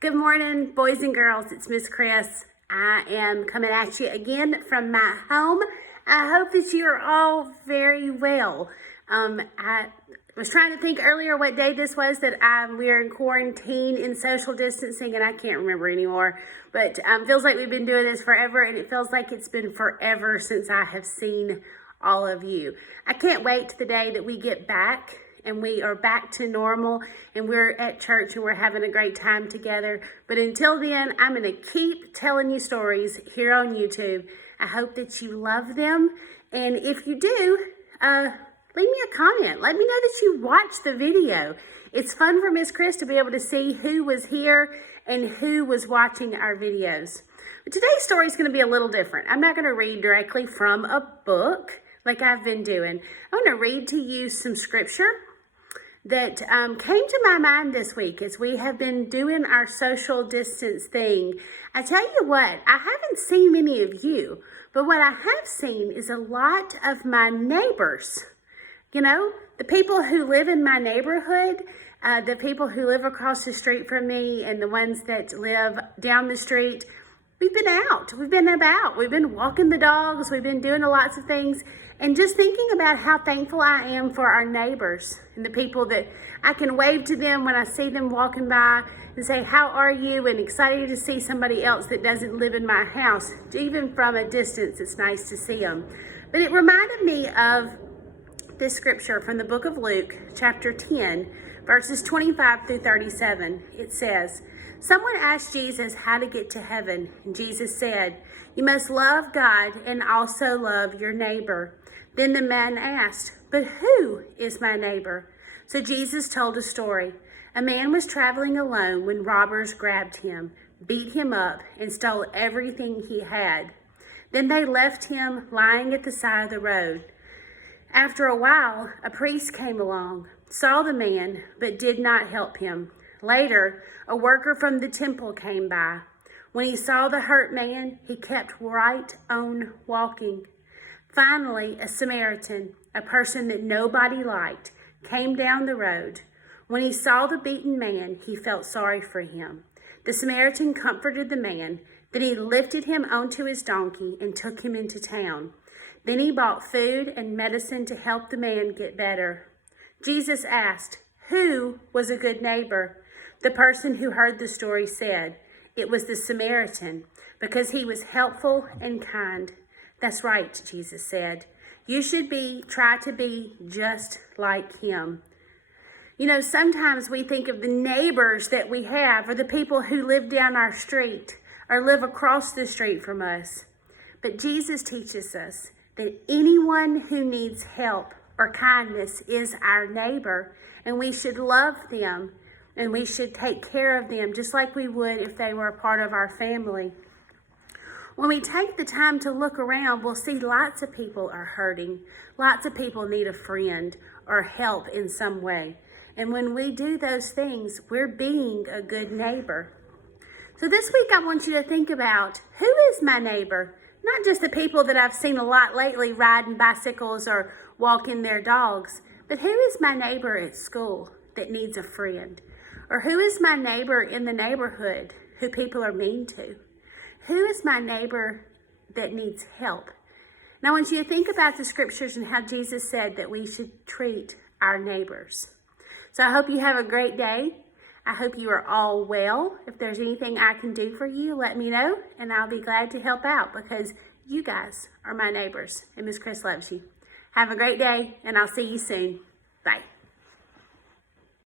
Good morning, boys and girls. It's Mrs Kris. I am coming at you again from my home. I hope that you are all very well. I was trying to think earlier what day this was that we're in quarantine and social distancing, and I can't remember anymore. But feels like we've been doing this forever, and it feels like it's been forever since I have seen all of you. I can't wait to the day that we get back and we are back to normal and we're at church and we're having a great time together. But until then, I'm going to keep telling you stories here on YouTube. I hope that you love them. And if you do, leave me a comment. Let me know that you watched the video. It's fun for Mrs Kris to be able to see who was here and who was watching our videos. But today's story is going to be a little different. I'm not going to read directly from a book like I've been doing. I'm going to read to you some scripture that came to my mind this week as we have been doing our social distance thing. I tell you what, I haven't seen many of you, but what I have seen is a lot of my neighbors. You know, the people who live in my neighborhood, the people who live across the street from me, and the ones that live down the street. We've been out, we've been about, we've been walking the dogs, we've been doing lots of things, and just thinking about how thankful I am for our neighbors and the people that I can wave to them when I see them walking by and say, how are you? And excited to see somebody else that doesn't live in my house. Even from a distance, it's nice to see them. But it reminded me of this scripture from the book of Luke, chapter 10, verses 25 through 37. It says, someone asked Jesus how to get to heaven, and Jesus said, you must love God and also love your neighbor. Then the man asked, but who is my neighbor? So Jesus told a story. A man was traveling alone when robbers grabbed him, beat him up, and stole everything he had. Then they left him lying at the side of the road. After a while, a priest came along, saw the man, but did not help him. Later, a worker from the temple came by. When he saw the hurt man, he kept right on walking. Finally, a Samaritan, a person that nobody liked, came down the road. When he saw the beaten man, he felt sorry for him. The Samaritan comforted the man. Then he lifted him onto his donkey and took him into town. Then he bought food and medicine to help the man get better. Jesus asked, who was a good neighbor? The person who heard the story said, it was the Samaritan, because he was helpful and kind. That's right, Jesus said. You should try to be just like him. You know, sometimes we think of the neighbors that we have or the people who live down our street or live across the street from us. But Jesus teaches us that anyone who needs help or kindness is our neighbor, and we should love them and we should take care of them just like we would if they were a part of our family. When we take the time to look around, we'll see lots of people are hurting. Lots of people need a friend or help in some way. And when we do those things, we're being a good neighbor. So this week I want you to think about, who is my neighbor? Not just the people that I've seen a lot lately riding bicycles or walking their dogs, but who is my neighbor at school that needs a friend? Or who is my neighbor in the neighborhood who people are mean to? Who is my neighbor that needs help? And I want you to think about the scriptures and how Jesus said that we should treat our neighbors. So I hope you have a great day. I hope you are all well. If there's anything I can do for you, let me know, and I'll be glad to help out because you guys are my neighbors, and Mrs Kris loves you. Have a great day, and I'll see you soon.